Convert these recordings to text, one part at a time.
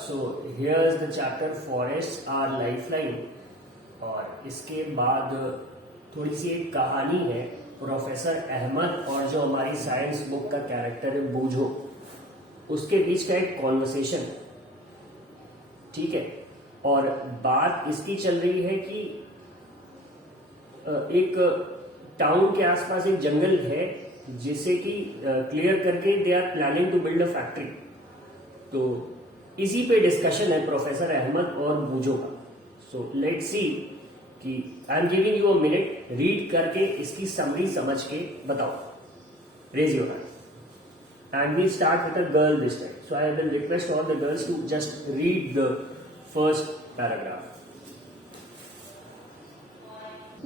So here is the chapter forest are lifeline. और इसके बाद थोड़ी सी एक कहानी है प्रोफेसर अहमद और जो हमारी साइंस बुक का कैरेक्टर है बूझो, उसके बीच का एक कॉन्वर्सेशन, ठीक है। और बात इसकी चल रही है कि एक टाउन के आसपास एक जंगल है जिसे कि क्लियर करके they are planning to build a factory. तो इसी पे डिस्कशन है प्रोफेसर अहमद और बूझो का। सो लेट्स सी कि I am giving you a minute, read करके इसकी समरी समझ के बताओ। Raise your hand and we start with a girl this time. So I will request all the girls to just read the first paragraph.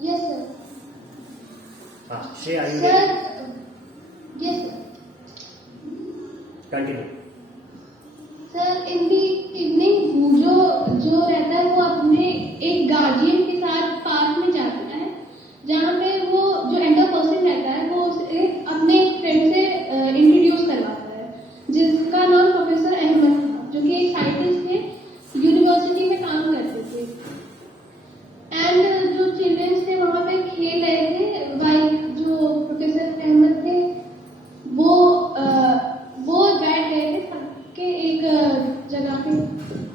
Yes, sir. हाँ, Shreya, are you Sir, ready? yes, sir. Continue. Sir, in the evening, बूझो जो रहता है वो अपने एक guardian के साथ पार्क में जाता है, जहाँ पे वो जो एल्डर पर्सन रहता है वो उसे अपने एक फ्रेंड से इंट्रोड्यूस करवाता है, जिसका नाम प्रोफेसर अहमद था, जो कि एक साइंटिस्ट थे, यूनिवर्सिटी में काम करते थे। एंड जो चिल्ड्रंस थे वहाँ पे खेल रहे थे, वाइल जो प्रोफेसर अहमद थे वो बैठ गए थे थक के एक जगह पे।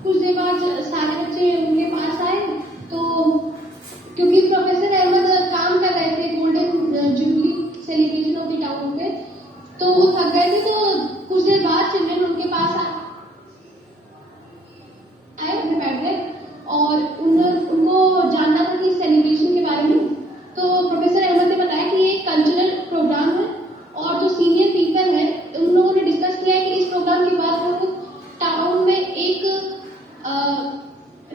कुछ देर बाद सारे बच्चे उनके पास आए, तो क्योंकि प्रोफेसर अहमद काम कर रहे थे golden jubilee celebration of the town पे, तो वो थक गए थे। तो कुछ देर बाद चिल्ड्रन उनके पास आए, बैठ गए और उनको जानना था कि सेलिब्रेशन के बारे में। तो प्रोफेसर अहमद ने बताया कि ये एक कल्चरल प्रोग्राम है और जो सीनियर पीपल है उन लोगों ने डिस्कस किया है कि इस प्रोग्राम के बाद हम लोग टाउन में एक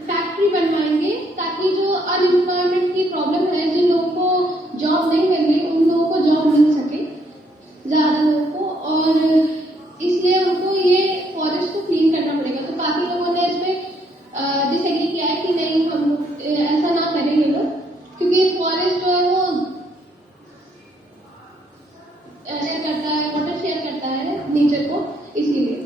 फैक्ट्री बनवाएंगे, ताकि जो अनएम्प्लॉयमेंट की प्रॉब्लम है, जिन लोगों को जॉब नहीं मिल रही उन लोगों को जॉब मिल सके, ज्यादा लोगों को। और इसलिए उनको ये फॉरेस्ट को क्लीन करना पड़ेगा। तो काफी लोगों ने इसमें डिसएग्री किया है कि नहीं, हम लोग ऐसा ना करेंगे लोग, क्योंकि फॉरेस्ट जो है वो शेयर करता है, वाटर शेयर करता है नेचर को, इसीलिए।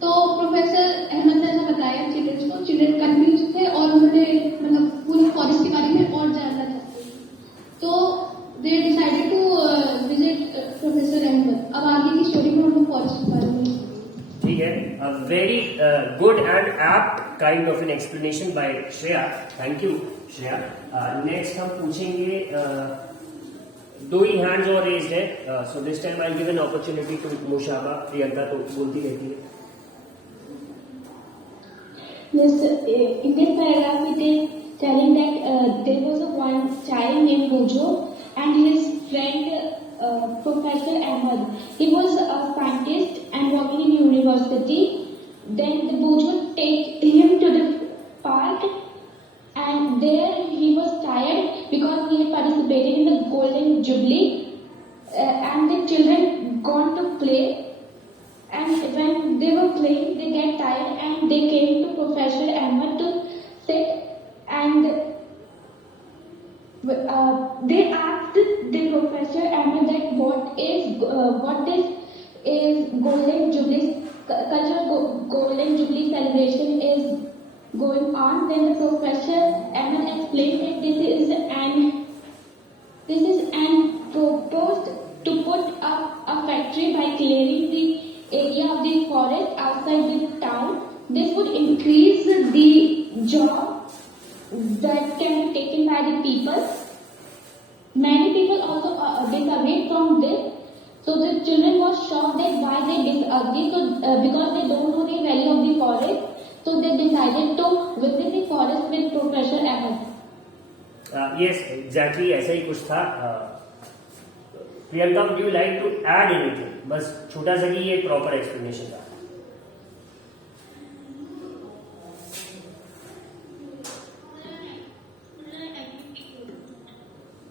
तो प्रोफेसर अहमद ने ऐसा बताया चिल्ड्रंस को। चिल्ड्रन कंफ्यूज थे और उन्होंने मतलब पूरे फॉरेस्ट के बारे में और जानना चाहते थे, तो they decided to visit professor Ahmad. अब आगे की स्टोरी में हम लोग फॉरेस्ट के बारे में, ठीक है। Very good and apt kind of an explanation by Shreya. Thank you Shreya. Next हम पूछेंगे, दो ही हैंड्स और रेज्ड है, so this time I give an opportunity to Mushaba. Priyanka तो बोलती रहती है। Yes, in this paragraph it is telling that there was a one child named Boojo and his friend Professor Ahmad. He was a scientist and working in university. Then the Boojo take him to the park, and there he was tired because he had participated in the Golden Jubilee, and the children gone to play. And when they were playing, they get tired and they came to Professor Ahmad to sit, and they asked the Professor Ahmad that what is Golden Jubilee culture, Golden Jubilee celebration is going on. Then the Professor Ahmad explained that this is an proposed to put up a factory by clearing the area of the forest outside the town. This would increase the job that can be taken by the people. Many people also disagree from this. So the children was shocked that why they disagree. So because they don't know the value of the forest, so they decided to visit the forest with Professor Ahmad. Yes, exactly ऐसा ही कुछ था। Priyanka, would you like to add anything? बस छोटा सा कि ये proper explanation था।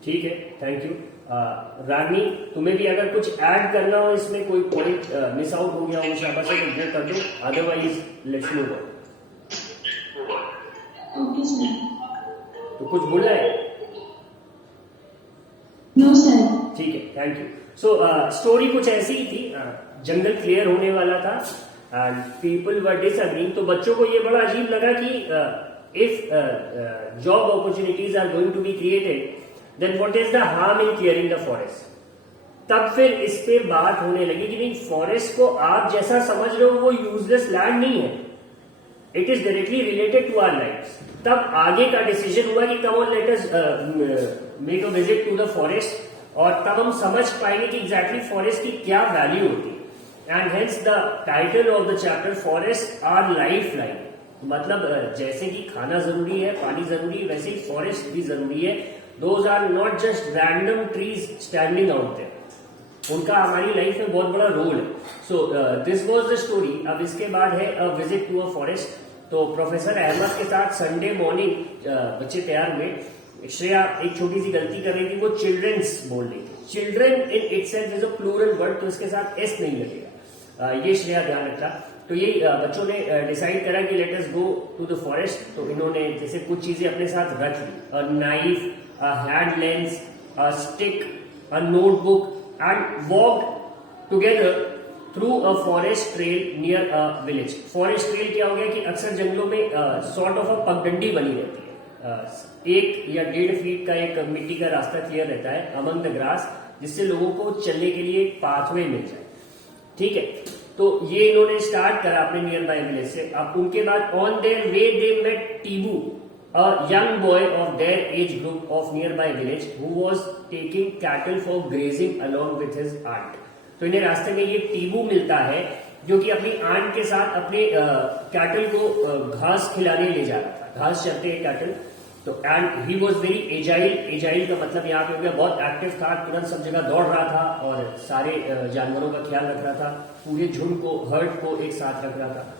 ठीक है, थैंक यू। रानी, तुम्हें भी अगर कुछ ऐड करना हो इसमें, कोई पॉइंट मिस आउट हो गया हो शाबाश से, तो वो कर दो, otherwise let's move on. Okay, sir. तो कुछ बोलना है? No, sir. ठीक है, थैंक यू। सो स्टोरी कुछ ऐसी ही थी। जंगल क्लियर होने वाला था एंड पीपल वर डिसएग्रीइंग। तो बच्चों को ये बड़ा अजीब लगा कि if job opportunities are going to be created then what is the harm in clearing the forest. तब फिर इस पे बात होने लगी कि नहीं, फॉरेस्ट को आप जैसा समझ रहे हो वो यूजलेस लैंड नहीं है, it is directly related to our life. तब आगे का डिसीजन हुआ कि come on let us make a visit to the forest, और तब हम समझ पाएंगे कि एग्जैक्टली फॉरेस्ट की क्या वैल्यू होती है। And hence the title of the chapter forest our life line. मतलब जैसे कि खाना जरूरी है, पानी जरूरी है, वैसे ही फॉरेस्ट भी जरूरी है। Those are not just random trees standing out there, उनका हमारी लाइफ में बहुत बड़ा रोल है। So this was the story. अब इसके बाद है a visit to a forest. तो प्रोफेसर अहमद के साथ संडे मॉर्निंग बच्चे तैयार हुए। श्रेया एक छोटी सी गलती कर रही थी, वो चिल्ड्रंस बोल रही थी। Children in itself is a plural word, तो इसके साथ एस नहीं लगेगा, ये श्रेया ध्यान रखा। तो ये बच्चों ने डिसाइड करा कि let us go to the forest. तो इन्होंने जैसे कुछ चीजें अपने साथ रख ली, a knife, a hand lens, a stick, a notebook, and walked together through a forest trail near a village। forest trail क्या हो गया कि अक्सर जंगलों में sort of a पगडंडी बनी रहती है, 1 या 1.5 फीट का एक मिट्टी का रास्ता क्लियर रहता है among the grass, जिससे लोगों को चलने के लिए एक पाथवे मिल जाए। ठीक है, तो ये इन्होंने स्टार्ट करा अपने नियर बाय विलेज से। अब उनके बाद on their way they met Tibu, a young boy of their age group of nearby village who was taking cattle for grazing along with his aunt। तो इन्हें रास्ते में ये टीबू मिलता है जो कि अपनी आंट के साथ अपने कैटल को घास खिलाने ले जा रहा था। घास चलते हैं कैटल, तो and he was very agile. Agile का मतलब यहाँ पे हो गया बहुत एक्टिव था, तुरंत सब जगह दौड़ रहा था और सारे जानवरों का ख्याल रख रहा था, पूरे झुंड को, हर्ड को एक साथ रख रहा था।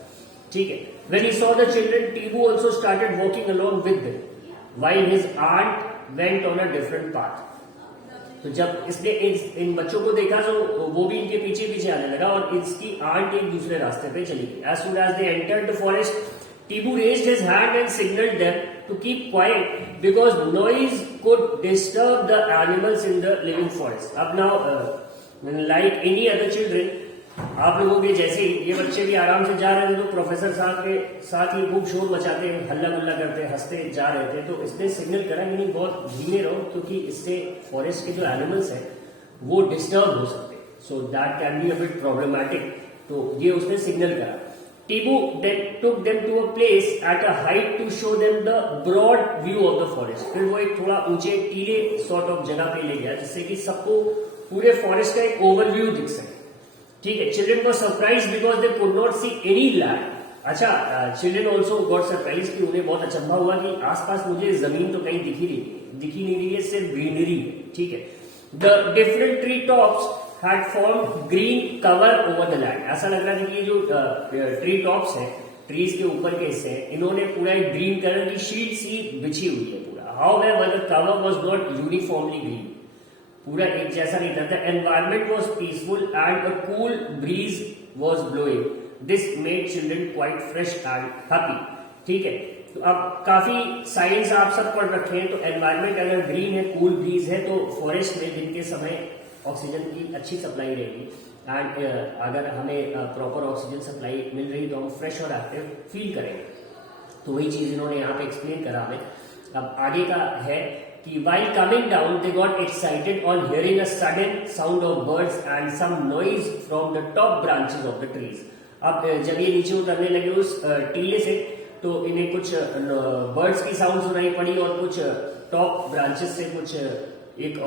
ठीक है, when he saw the children, Tibu also started walking along with them, while his aunt went on a different path। तो जब इसने इन बच्चों को देखा तो वो भी इनके पीछे पीछे आने लगा और इसकी आंट एक दूसरे रास्ते पे चली गई। As soon as they entered the forest, Tibu raised his hand and signaled them to keep quiet because noise could disturb the animals in the living forest। अब now, like any other children, आप लोगों के जैसे ही ये बच्चे भी आराम से जा रहे थे, तो प्रोफेसर साहब के साथ ही खूब शोर मचाते, हल्ला गुल्ला करते, हंसते जा रहे थे। तो इसने सिग्नल करा कि नहीं, बहुत धीमे रहो, क्योंकि इससे फॉरेस्ट के जो एनिमल्स हैं वो डिस्टर्ब हो सकते, so that can be a bit problematic. तो ये उसने सिग्नल करा। Tibu then took them to a place at a height to show them the broad view of the forest. फिर वो एक थोड़ा ऊंचे टीले सॉर्ट ऑफ जगह पे ले गया, जिससे कि सबको पूरे फॉरेस्ट का एक ओवरव्यू दिख सके। ठीक है, children was surprise because they could not see any land. अच्छा, चिल्ड्रन ऑल्सो गॉट सरप्राइज कि उन्हें बहुत अचंभा हुआ कि आसपास मुझे जमीन तो कहीं दिखी नहीं रही है, सिर्फ ग्रीनरी है। ठीक है, the different tree tops had formed green cover over the land. ऐसा लग रहा था कि ये जो ट्री टॉप्स हैं, ट्रीज के ऊपर के हिस्से हैं, इन्होंने पूरा एक ग्रीन कलर की शीट सी बिछी हुई है पूरा। However the cover was not uniformly green, पूरा एक जैसा नहीं था। The environment was peaceful and a cool bridge was blowing. This made children quite fresh and happy. ठीक है, तो अब काफी साइंस आप सब पढ़ रखे हैं, तो एनवायरमेंट अगर ग्रीन है, कूल ब्रीज है, तो फॉरेस्ट में दिन के समय ऑक्सीजन की अच्छी सप्लाई रहेगी एंड अगर हमें प्रॉपर ऑक्सीजन सप्लाई मिल रही तो हम फ्रेश और एक्टिव फील करेंगे। तो वही चीज इन्होंने यहाँ पे एक्सप्लेन करा हमें। अब आगे का है कि while coming down they got excited on hearing a sudden sound of birds and some noise from the top branches of the trees। अब जब ये नीचे उतरने लगे उस टीले से, तो इन्हें कुछ बर्ड्स की साउंड सुनाई पड़ी और कुछ टॉप ब्रांचेस से कुछ एक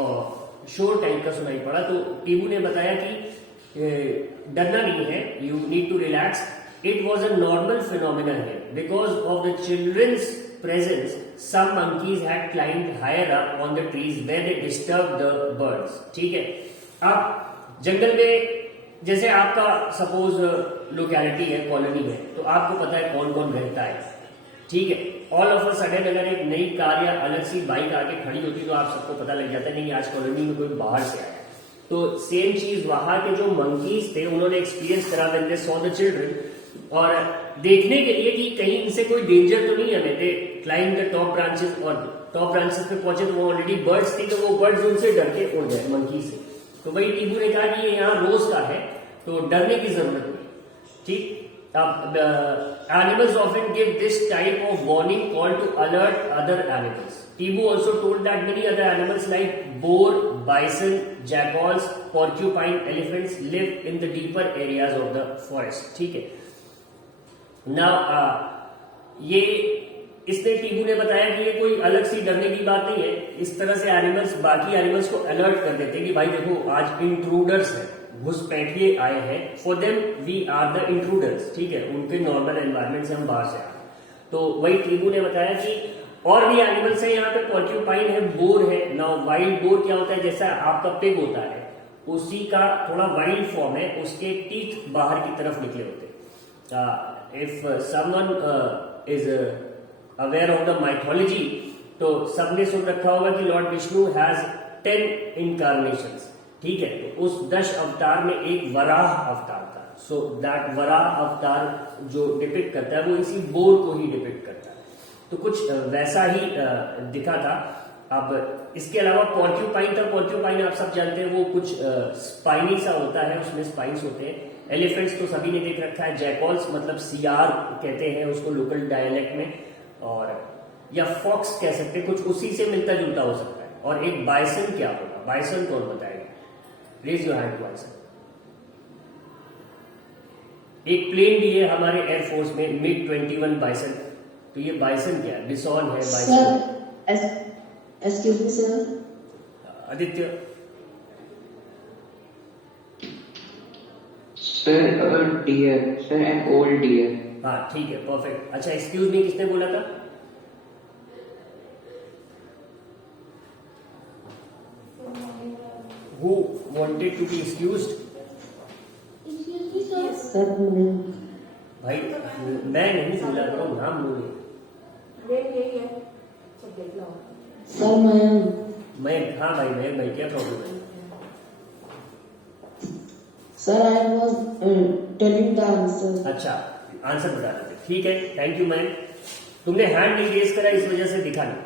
शोर टाइप का सुनाई पड़ा। तो टीबू ने बताया कि डरना नहीं है, you need to relax, it was a normal phenomena है because of the childrens presence, some monkeys had climbed higher up on the trees where they disturbed the birds। ठीक है, अब जंगल में जैसे आपका सपोज लोकेलिटी है, कॉलोनी है, तो आपको पता है कौन कौन रहता है। ठीक है, ऑल ऑफ अ सडन अगर एक नई कार या अलग सी बाइक आके खड़ी होती तो आप सबको पता लग जाता है नहीं आज कॉलोनी में कोई बाहर से आया। तो सेम चीज वहां के जो मंकीज थे उन्होंने एक्सपीरियंस करा when they saw the children, और देखने के लिए कि कहीं इनसे कोई डेंजर तो नहीं है। दे क्लाइंब द टॉप ब्रांचेस, और टॉप ब्रांचेस पे पहुंचे तो वो ऑलरेडी बर्ड्स थी, तो वो बर्ड्स उनसे डर के उड़ गए मंकी से। तो वही टीबू ने कहा कि ये यहाँ रोज का है, तो डरने की जरूरत नहीं। ठीक, Animals often give this type of warning call to alert other animals. Tibu also told that many other animals like boar, bison, jackals, porcupine, elephants live in the deeper areas of the forest. ठीक है. Now ये इसने टीबू ने बताया कि ये कोई अलग सी डरने की बात नहीं है. इस तरह से एनिमल्स बाकी एनिमल्स को अलर्ट कर देते हैं कि भाई देखो आज इंट्रूडर्स है, घुसपैठिए आए हैं. For them we are the intruders. ठीक है, उनके नॉर्मल एनवायरमेंट से हम बाहर से आए. तो वही टीबू ने बताया कि और भी एनिमल्स है यहाँ पे. पोर्क्यूपाइन है, बोर है. नाउ वाइल्ड बोर क्या होता है, जैसा आपका पिग होता है उसी का थोड़ा वाइल्ड फॉर्म है. उसके टीथ बाहर की तरफ निकले होते हैं. If someone is aware of the mythology तो सबने सुन रखा होगा कि लॉर्ड विष्णु हैज 10 इनकारनेशंस. ठीक है, तो उस 10 अवतार में एक वराह अवतार था. सो दैट वराह अवतार जो डिपिक्ट करता है वो इसी बोर को ही डिपिक्ट करता है. तो कुछ वैसा ही दिखा था. अब इसके अलावा पोर्क्यूपाइन था. पोर्क्यूपाइन आप सब जानते हैं वो कुछ स्पाइनी सा होता है, उसमें स्पाइन्स होते हैं. एलिफेंट्स तो सभी ने देख रखा है. जैकॉल्स मतलब सियार कहते हैं उसको लोकल डायलेक्ट में, और या फॉक्स कह सकते हैं, कुछ उसी से मिलता जुलता हो सकता है. और एक बाइसन क्या होगा, बाइसन कौन बताएगा? Raise your hand. बाइसन एक प्लेन भी है हमारे एयरफोर्स में, MiG-21 बाइसन. तो ये बाइसन क्या है? बिसॉन है, bison. Excuse me, sir. Aditya. Sir, a deer. Sir, an old deer. हाँ ठीक है, परफेक्ट. अच्छा, एक्सक्यूज मी किसने बोला था? Who wanted to be excused? Excuse me, sir. Sir, भाई मैं नहीं बोला करो, नाम बोलो. sir, ma'am. मैं, हाँ भाई क्या प्रॉब्लम है? Sir, I was telling the answer. अच्छा, आंसर बता देते. ठीक है, थैंक यू मैम. तुमने हैंड नहीं रेज करा इस वजह से दिखा नहीं.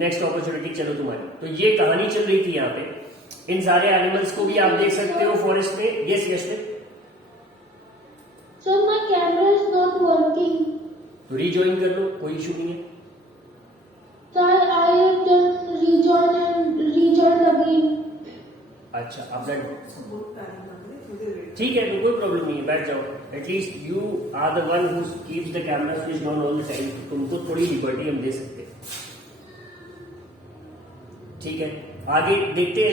नेक्स्ट अपॉर्चुनिटी चलो तुम्हारी. तो ये कहानी चल रही थी यहाँ पे. इन सारे एनिमल्स को भी आप देख सकते हो फॉरेस्ट में. Yes Yashmit. Sir, my camera is not working. तो रीजॉइन कर लो, कोई इशू नहीं है. Sir, I have done rejoin again. अच्छा, आपने ठीक है, तो कोई प्रॉब्लम नहीं है, बैठ जाओ. At least you are the one who keeps the camera switch on all the time. तुमको थोड़ी लिबर्टी हम दे सकते हैं. ठीक है, आगे देखते हैं.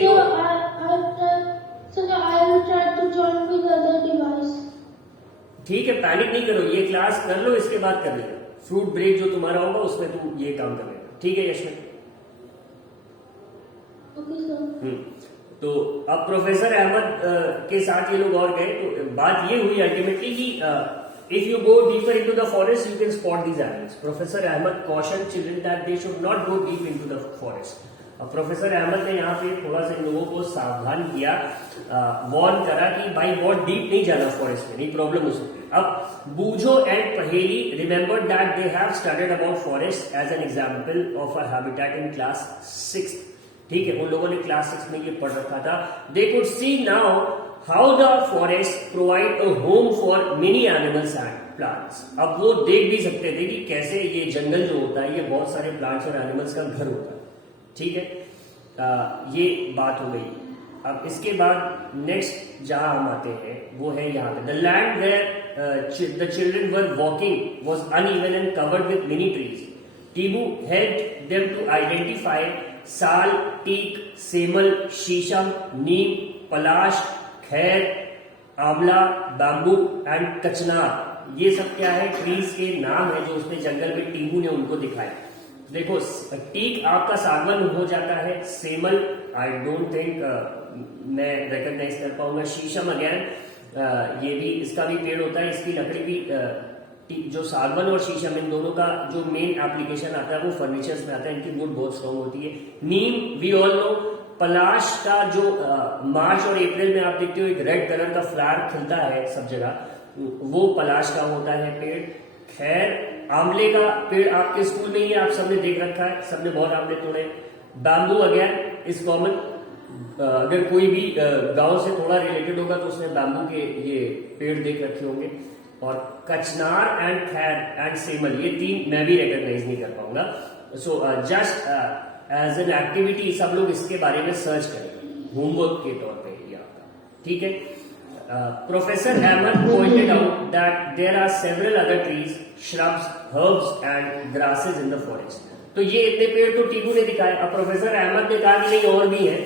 Sir, I will try to join with other device. ठीक है, पैनिक नहीं करो. ये क्लास कर लो, इसके बाद कर लेना. फ्रूट ब्रेक जो तुम्हारा होगा उसमें तुम ये काम कर लेना. ठीक है यशमित. Okay, sir. तो अब प्रोफेसर अहमद के साथ ये लोग और गए. तो बात ये हुई अल्टीमेटली कि if you go deeper into the forest you can spot these animals. Professor Ahmed caution children that they should not go deep into the forest. अब प्रोफेसर अहमद ने यहाँ पे थोड़ा सा इन लोगों को सावधान किया, वार्न करा कि भाई बहुत डीप नहीं जाना फॉरेस्ट में, नहीं प्रॉब्लम हो सकती. अब बूझो एंड पहेली remember that they have studied about forest as an example of a habitat in class 6. ठीक है, उन लोगों ने क्लास 6 में ये पढ़ रखा था. They could see now how the forest provide a home for many animals and plants. अब वो देख भी सकते थे कि कैसे ये जंगल जो होता है ये बहुत सारे प्लांट्स और एनिमल्स का घर होता है. ठीक है, ये बात हो गई. अब इसके बाद नेक्स्ट जहां हम आते हैं वो है यहाँ पे. The land where the children were walking was uneven and covered with many trees. Tibu helped them to identify sal, teak, semal, sheesham, नीम, पलाश, खैर, आंवला, बैम्बू एंड कचनार. ये सब क्या है? ट्रीज के नाम है जो उसने जंगल में टीबू ने उनको दिखाए. देखो, टीक आपका सागवन हो जाता है. सेमल आई डोंट थिंक मैं रिकॉग्नाइज कर पाऊंगा. शीशम अगेन ये भी, इसका भी पेड़ होता है. इसकी लकड़ी भी जो सागवन और शीशम इन दोनों का जो मेन एप्लीकेशन आता है वो फर्नीचर्स में आता है. इनकी वुड बहुत स्ट्रॉन्ग होती है. नीम वी ऑल नो. पलाश का जो मार्च और अप्रैल में आप देखते हो एक रेड कलर का फ्लावर खिलता है सब जगह, वो पलाश का होता है पेड़. खैर, आंवले का पेड़ आपके स्कूल में ही है, आप सबने देख रखा है, सबने बहुत आंवले तोड़े. Bamboo again is common. अगर कोई भी गांव से थोड़ा रिलेटेड होगा तो उसने बैम्बू के ये पेड़ देख रखे होंगे. और कचनार एंड खैर एंड सेमल, ये 3 मैं भी रिकॉग्नाइज नहीं कर पाऊंगा। So just as an activity सब लोग इसके बारे में सर्च करेंगे होमवर्क के तौर पे ये आपका, ठीक है। Professor Ahmed pointed out that there are several other trees, shrubs, herbs and grasses in the forest. तो ये इतने पेड़ तो टीकू ने दिखाए। अब प्रोफेसर अहमद ने कहा कि नहीं और भी है,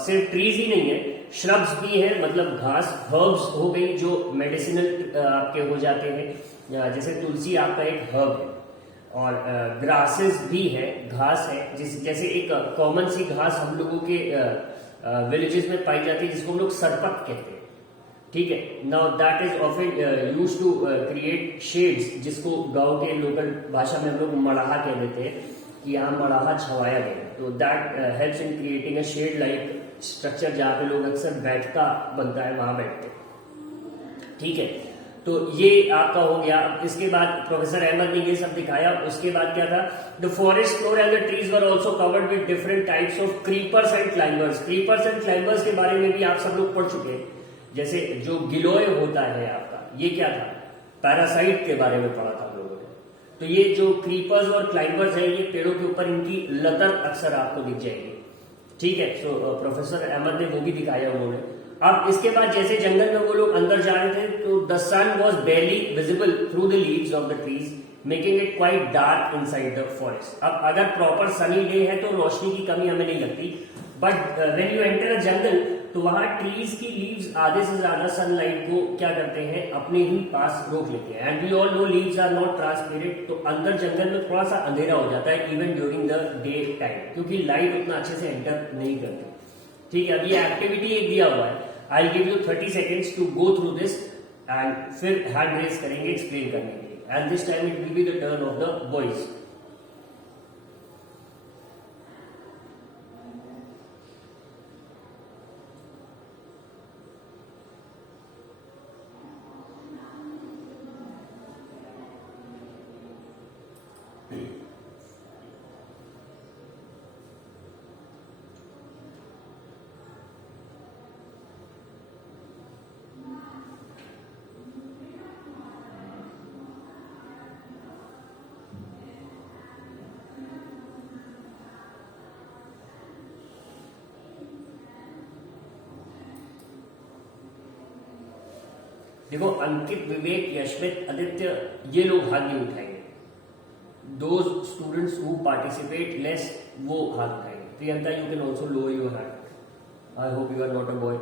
सिर्फ ट्रीज ही नहीं है, श्रब्स भी है, मतलब घास, हर्ब्स हो गई जो मेडिसिनल आपके हो जाते हैं, जैसे तुलसी आपका एक हर्ब है, और ग्रासेस भी है, घास है, जैसे एक कॉमन सी घास हम लोगों के विलेजेस में पाई जाती है जिसको हम लोग सरपत कहते हैं, ठीक है। Now that is often used to create shades, जिसको गांव के लोकल भाषा में हम लोग मड़ाहा कह देते हैं कि यहाँ मड़ाहा छवाया गया, तो that helps in creating a shade like structure जहाँ पे लोग अक्सर बैठका बनता है वहां बैठते, ठीक है। तो ये आपका हो गया। इसके बाद प्रोफेसर अहमद ने ये सब दिखाया। उसके बाद क्या था, the forest floor and the trees were also covered with different types of creepers and climbers. Creepers and climbers के बारे में भी आप सब लोग पढ़ चुके हैं, जैसे जो गिलोय होता है आपका, ये क्या था, पैरासाइट के बारे में पढ़ा था हम लोगों ने। तो ये जो क्रीपर्स और क्लाइंबर्स है, ये पेड़ों के ऊपर इनकी लतर अक्सर आपको दिख जाएगी, ठीक है। सो प्रोफेसर अहमद ने वो भी दिखाया उन्होंने। अब इसके बाद जैसे जंगल में वो लोग अंदर जा रहे थे, तो the sun was barely visible through the leaves of the trees, making it quite dark inside the forest. अब अगर प्रॉपर सनी डे है तो रोशनी की कमी हमें नहीं लगती, but when you enter a jungle तो वहां ट्रीज की लीव्स आधे से ज्यादा सनलाइट को क्या करते हैं, अपने ही पास रोक लेते हैं। And we all know leaves are not transparent, तो अंदर जंगल में थोड़ा सा अंधेरा हो जाता है even during the day time, क्योंकि लाइट उतना अच्छे से एंटर नहीं करती, ठीक है। अब ये एक्टिविटी एक दिया हुआ है, I give you 30 seconds to go through this, and फिर हैंड रेज करेंगे एक्सप्लेन करने के लिए, and this time it will be the turn of the boys. देखो अंकित, विवेक, यशमित, आदित्य, ये लोग हाथ नहीं उठाएंगे। Those students who participate less वो हाथ उठाएंगे। Priyanka, you can also lower your hand. I hope you are not a boy.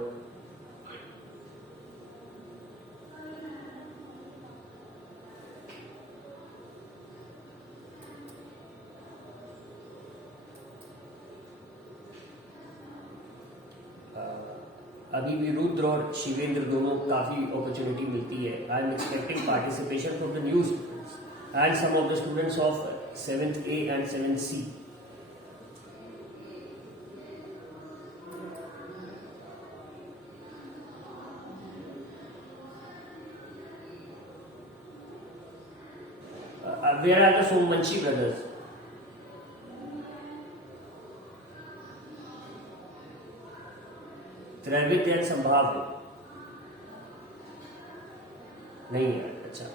अभी भी रुद्र और शिवेंद्र दोनों काफी अपॉर्चुनिटी मिलती है। I am expecting participation from the new students and some of the students of 7th A and 7th C. Where are the Somanchi brothers? त्रैवित या संभाव नहीं है, अच्छा।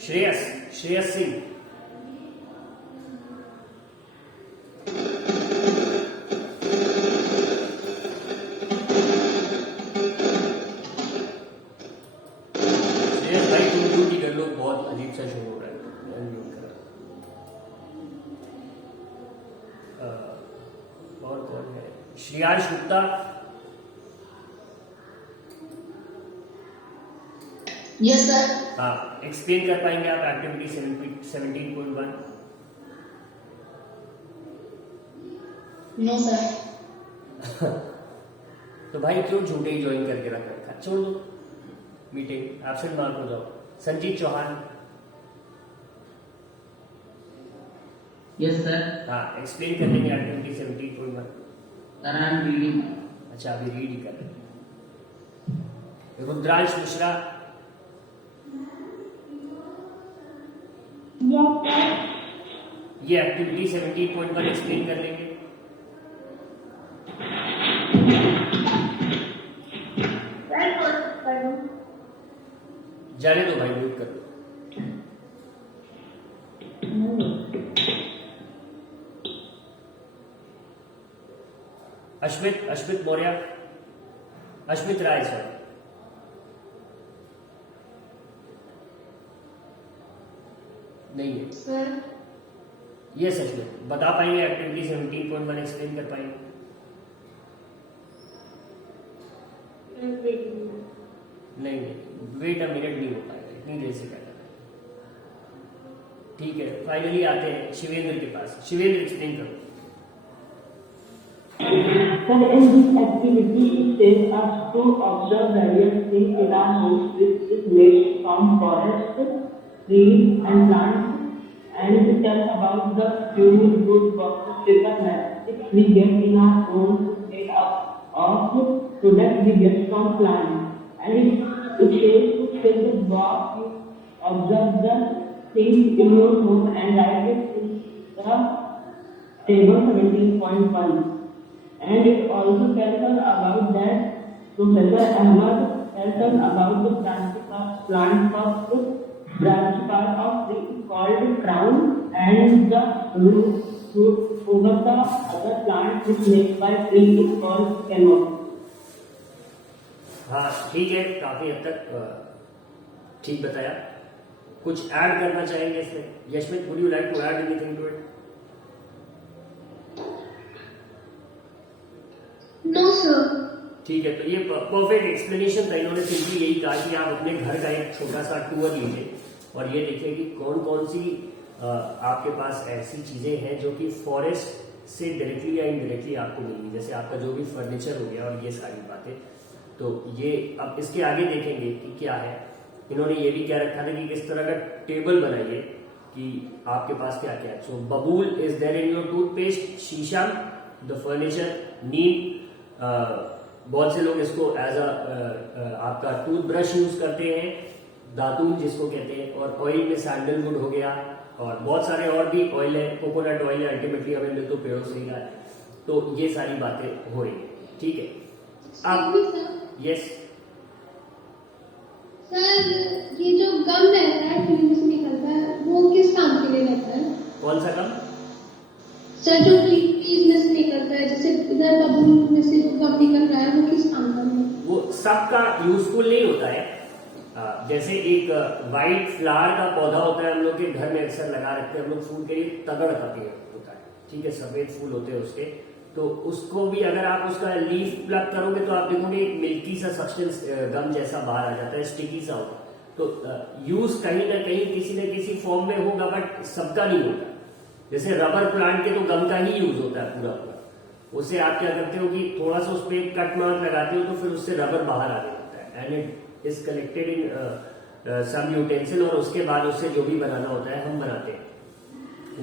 श्रेयस सिंह, श्रेयस भाई तुम ड्यूटी कर लो, बहुत अजीब सा शो हो रहा है। और कौन है? Shreyansh Gupta, yes sir. हाँ, एक्सप्लेन कर पाएंगे आप एक्टिविटी 17.1? No sir. तो भाई क्यों झूठे ही ज्वाइन करके रख रखा, छोड़ दो मीटिंग, एब्सेंट मार्क हो जाओ। Sanjeet Chauhan, yes sir. हाँ, एक्सप्लेन कर देंगे activity 17.1। Sir I am reading. अच्छा, अभी रीड ही कर रहे हैं। रुद्रांश मिश्रा, ये एक्टिविटी 17.1 एक्सप्लेन कर लेंगे। जाने दो भाई, म्यूट कर दो। अश्मित मौर्य, अश्मित राय सर। नहीं है सर यस अश्मित, बता पाएंगे एक्टिविटी 17.1 एक्सप्लेन कर पाएंगे? नहीं वेट अ मिनट नहीं हो पाएगा, इतनी देर से करना है। ठीक है, फाइनली आते हैं शिवेंद्र के पास। शिवेंद्र एक्सप्लेन करो। So in this activity, it tells us to observe various things in our house which is made from forest, trees and plants, and it tells about the fuel, wood, boxes, paper, plastics we get in our homes made up of products we get from plants. And it says to fill the box, you observe the things in your home and write it in the table 17.1. And it also tells us about that Professor Ahmad tells us about the branch part of tree called crown and the root over the other plant which made by tree is called canopy. हाँ ठीक है, काफी हद तक ठीक बताया। कुछ add करना चाहेंगे इसमें? Yashmit, would you like to add anything to it? No sir. ठीक है, तो ये परफेक्ट एक्सप्लेनेशन था। इन्होंने सिंपली यही कहा कि आप अपने घर का एक छोटा सा टूर लीजिए और ये देखिए कि कौन कौन सी आपके पास ऐसी चीजें हैं जो कि फॉरेस्ट से डायरेक्टली या इनडायरेक्टली आपको मिली, जैसे आपका जो भी फर्नीचर हो गया और ये सारी बातें। तो ये अब इसके आगे देखेंगे कि क्या है। इन्होंने ये भी क्या रखा था कि किस तरह का टेबल बनाइए कि आपके पास क्या क्या है। So babul is there in your toothpaste, shisham the furniture, neem, बहुत से लोग इसको एज आपका टूथब्रश यूज करते हैं, दातून जिसको कहते हैं, और ऑयल में सैंडलवुड हो गया और बहुत सारे और भी ऑयल है, कोकोनट ऑयल है, अल्टीमेटली अवेलेबल तो पेड़ों से ही है। तो ये सारी बातें हो रही है। ठीक है, अब यस सर, ये जो गम रहता है, ट्री से निकलता है, वो किस काम के लिए रहता है? कौन सा काम? सर जो ट्रीज में से निकलता है, जैसे इधर बबूल में से जो गम निकल रहा है, वो किस काम का है? वो सबका यूजफुल नहीं होता है। जैसे एक वाइट फ्लावर का पौधा होता है, हम लोग के घर में अक्सर लगा रखते हैं हम लोग फूल के लिए, तगड़ का पेड़ होता है, ठीक है, सफेद फूल होते हैं उसके। तो उसको भी अगर आप उसका लीफ प्लग करोगे तो आप देखोगे एक मिल्की सा सब्सटेंस गम जैसा बाहर आ जाता है, स्टिकी सा होता है। तो यूज कहीं ना कहीं किसी न किसी फॉर्म में होगा, बट सबका नहीं होता। जैसे रबर प्लांट के तो गम का ही यूज होता है पूरा पूरा। उससे आप क्या करते हो कि थोड़ा सा उस पर एक कट मार्क लगाते हो तो फिर उससे रबर बाहर आने लगता है, and it is collected in some utensil, और उसके बाद उससे जो भी बनाना होता है हम बनाते हैं,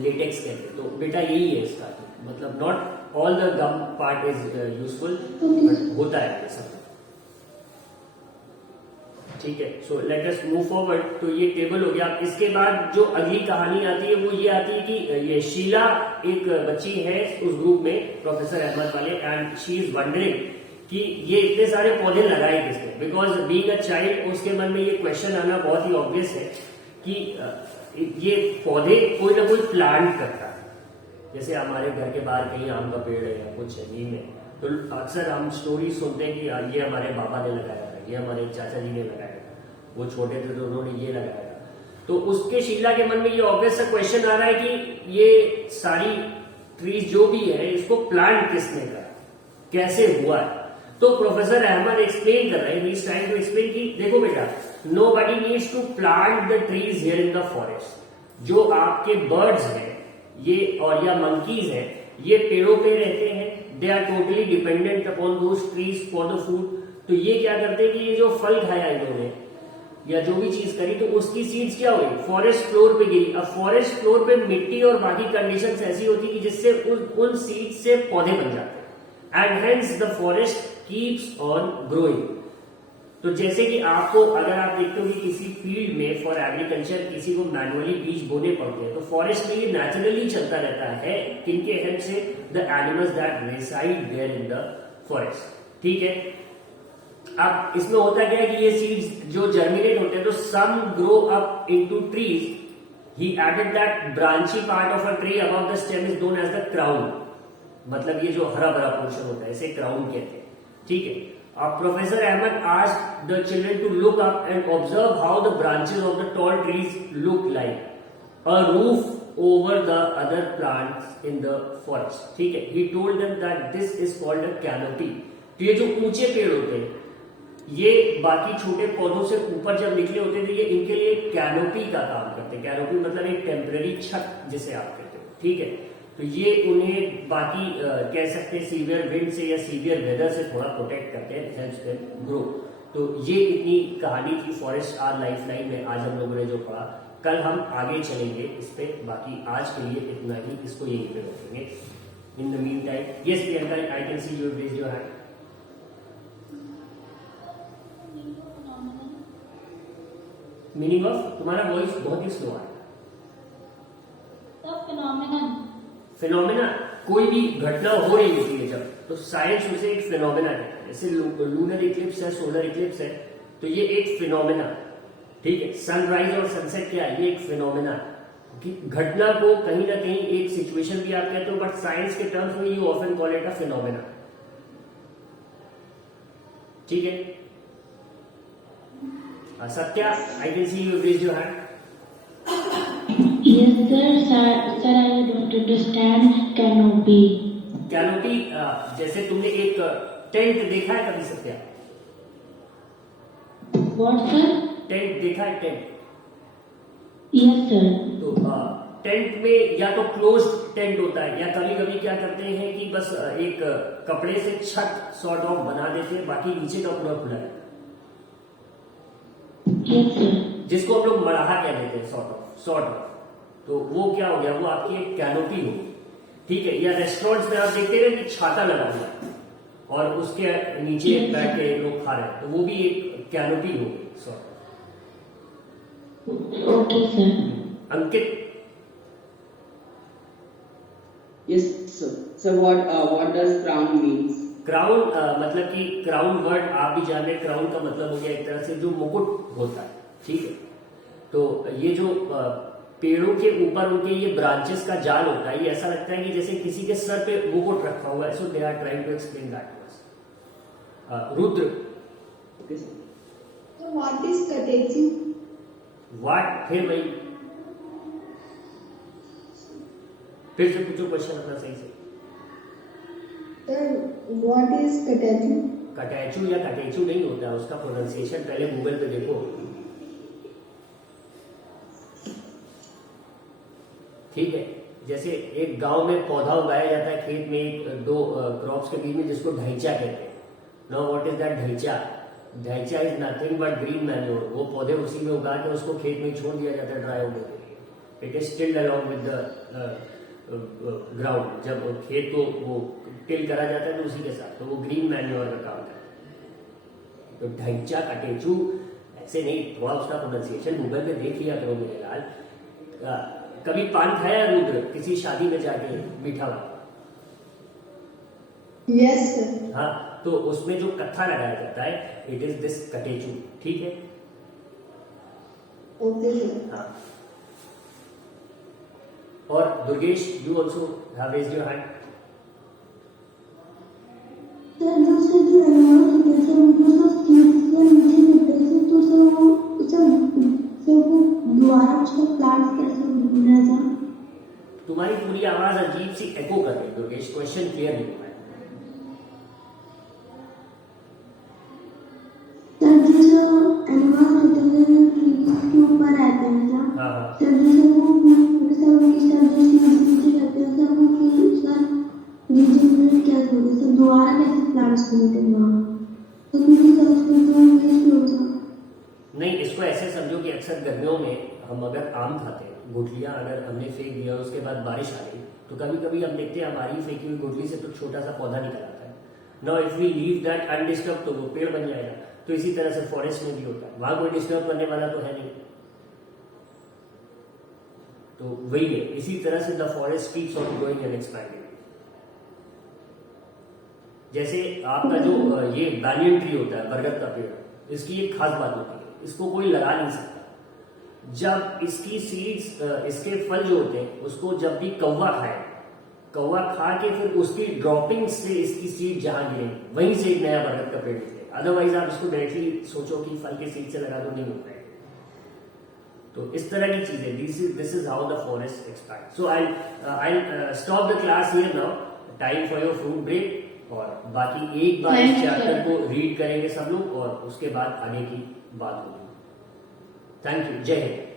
लेटेक्स कहते हैं। तो बेटा यही है इसका, मतलब not all the gum part is useful, but होता है सब। ठीक है, so let us move forward. तो ये टेबल हो गया। इसके बाद जो अगली कहानी आती है वो ये आती है कि ये शीला एक बच्ची है उस ग्रुप में, प्रोफेसर अहमद वाले, एंड शी इज वंडरिंग कि ये इतने सारे पौधे लगाए किसने, बिकॉज बीइंग अ चाइल्ड उसके मन में ये क्वेश्चन आना बहुत ही ऑब्वियस है कि ये पौधे कोई ना कोई प्लांट करता है। जैसे हमारे घर के बाहर कहीं आम का पेड़ है या कुछ नीम है, तो अक्सर हम स्टोरी सुनते हैं कि ये हमारे बाबा ने लगाया था, ये हमारे चाचा जी ने लगाया था, वो छोटे थे तो उन्होंने ये लगाया था। तो उसके शीला के मन में ये ऑब्वियस सा क्वेश्चन आ रहा है कि ये सारी ट्रीज जो भी है इसको प्लांट किसने करा, कैसे हुआ है। तो प्रोफेसर अहमद एक्सप्लेन कर रहे हैं, he is trying to explain कि देखो बेटा, nobody needs to plant the trees here in the forest. जो आपके बर्ड्स हैं ये और या मंकीज हैं, ये पेड़ों पे रहते हैं, they are totally dependent upon those trees for the food. तो ये क्या करते हैं कि ये जो फल खाया इन्होंने या जो भी चीज करी, तो उसकी सीड्स क्या हुई, फॉरेस्ट फ्लोर पे गिरी। अब फॉरेस्ट फ्लोर पे मिट्टी और बाकी कंडीशंस ऐसी होती कि जिससे उन सीड्स से पौधे बन जाते हैं, and hence the forest keeps on growing. तो जैसे कि आपको अगर आप देखते हो कि किसी फील्ड में फॉर एग्रीकल्चर किसी को मैनुअली बीज बोने पड़ते हैं, तो फॉरेस्ट में ये नेचुरली चलता रहता है, किनके हेल्प से, the animals that reside there in the forest. ठीक है, अब इसमें होता क्या है कि ये सीड्स जो जर्मिनेट होते हैं तो some grow up into trees. He added that branchy part of a tree above the stem is known as the crown. मतलब ये जो हरा भरा पोर्शन होता है इसे क्राउन कहते हैं. ठीक है. अब professor Ahmed asked the children to look up and observe how the branches of the tall trees look like a roof over the other plants in the forest. ठीक है. He told them that this is called a canopy. तो ये जो ऊंचे पेड़ होते हैं ये बाकी छोटे पौधों से ऊपर जब निकले होते हैं तो ये इनके लिए कैनोपी का काम करते हैं. कैनोपी मतलब एक टेम्पररी छत जिसे आप कहते हो. ठीक है. तो ये उन्हें बाकी कह सकते हैं सीवियर विंड से या सीवियर वेदर से थोड़ा प्रोटेक्ट करते हैं. Helps them grow. तो ये इतनी कहानी थी फॉरेस्ट आर लाइफ लाइन में आज हम लोगों ने जो पढ़ा. कल हम आगे चलेंगे इस पे. बाकी आज के लिए इतना ही. इसको यहीं पे रखेंगे. In the meantime yes Priyanka I can see you raise your hand. Meaning of तुम्हारा वॉइस बहुत ही स्लो है. फिनोमेना कोई भी घटना हो रही होती है जब तो साइंस उसे एक फिनोमेना कहता है. जैसे लूनर इक्लिप्स है सोलर इक्लिप्स है तो ये एक फिनोमेना. ठीक है. सनराइज और सनसेट क्या है ये एक फिनोमेना. घटना को कहीं ना कहीं एक सिचुएशन भी आप कहते हो बट साइंस के टर्म्स में you often call it a phenomena. ठीक है. Satya I can see you raise your hand. Yes, sir, I don't understand canopy. Canopy जैसे तुमने एक टेंट देखा है कभी सत्या. What, sir? टेंट देखा है टेंट. Yes, sir. तो टेंट में या तो क्लोज टेंट होता है या कभी कभी क्या करते हैं कि बस एक कपड़े से छत सॉर्ट ऑफ बना देते हैं बाकी नीचे का पूरा खुला है. Yes, sir. जिसको हम लोग मड़ाहा कह देते हैं सॉर्ट ऑफ. तो वो क्या हो गया वो आपकी एक कैनोपी होगी. ठीक है. या रेस्टोरेंट्स में आप देखते हैं कि छाता लगा हुआ है और उसके नीचे बैठ के लोग खा रहे हैं तो वो भी एक कैनोपी होगी sort. Okay, sir. Ankit. Yes, sir. So what does crown means? Crown मतलब कि क्राउन वर्ड आप भी जान रहे. क्राउन का मतलब हो गया एक तरह से जो मुकुट होता है. ठीक है. तो ये जो पेड़ों के ऊपर उनके ये ब्रांचेस का जाल होता है ये ऐसा लगता है कि जैसे किसी के सर पे मुकुट रखा हुआ है. So they are trying to explain that to us. Rudra. Okay, sir. So what is Kateji? What फिर वही फिर से पूछो क्वेश्चन अपना सही से. Sir, what is Kateji? कटैचू या कटेचू नहीं होता है उसका प्रोनाउंसिएशन पहले गूगल पे देखो. ठीक है. जैसे एक गांव में पौधा उगाया जाता है खेत में एक दो क्रॉप्स के बीच में जिसको ढैंचा कहते हैं. Now what is that dhaincha. Dhaincha is nothing but green manure. वो पौधे उसी में उगा के उसको खेत में छोड़ दिया जाता है ड्राई होने के लिए. It is tilde along with the ground. जब खेत को वो टिल करा जाता है तो उसी के साथ तो वो ग्रीन मैन्योर का काम करता है. तो ढैंचा कटेचू ऐसे नहीं. थोड़ा उसका प्रोनाउंसिएशन गूगल पे देख लिया करो मेरे लाल. कभी पान खाया रुद्र किसी शादी में जाके मीठा वाला. Yes, sir. हाँ. तो उसमें जो कत्था लगाया जाता है इट इज दिस कटेचू. ठीक है. Okay, sir. हाँ. और Durgesh you also have raised your hand. Sir जैसे जो एनिमल होते हैं उनको सब सीड्स या नीचे देते हैं तो सब वो दोबारा उसको प्लांट कैसे रह जाए. तुम्हारी पूरी आवाज अजीब सी एको कर रही है दुर्गेश. क्वेश्चन क्लियर नहीं हुआ है. सर जो एनिमल होते हैं ट्रीज के ऊपर रहते हैं सर. हाँ हाँ. सर जैसे वो सब नीचे रहते हैं सर वो फिर सर रीजनरेट कैसे होते हैं सर दोबारा कैसे प्लांट्स बनते हैं वहाँ तो क्योंकि सर उसमें तो वेस्ट हो जाए. नहीं इसको ऐसे समझो कि अक्सर गर्मियों में हम अगर आम खाते हैं गुठलियां अगर हमने फेंक दिया उसके बाद बारिश आ गई तो कभी कभी हम देखते हैं हमारी फेंकी हुई गुठली से तो छोटा सा पौधा निकल आता है. Now if we leave that undisturbed तो वो पेड़ बन जाएगा. तो इसी तरह से फॉरेस्ट में भी होता है. वहां कोई डिस्टर्ब करने वाला तो है नहीं. तो वही है. इसी तरह से the forest keeps on growing and expanding. जैसे आपका जो ये बैनियन ट्री होता है, बरगद का पेड़, इसकी एक खास बात होती है, इसको कोई लगा नहीं सकता। जब इसकी सीड्स, इसके फल जो होते हैं, उसको जब भी कौवा खाए, कौवा खा के फिर उसकी ड्रॉपिंग से इसकी सीड जहां गिरे, वहीं से एक नया बरगद का पेड़ निकले। अदरवाइज आप इसको डायरेक्टली सोचो कि फल के सीड से लगा दो, नहीं होता है। तो इस तरह की चीजें, this is how the forest expand. So I stop the class here now, time for your fruit break, और बाकी एक बार इस चैप्टर को रीड करेंगे सब लोग और उसके बाद आगे की बात होगी। थैंक यू, जय हिंद।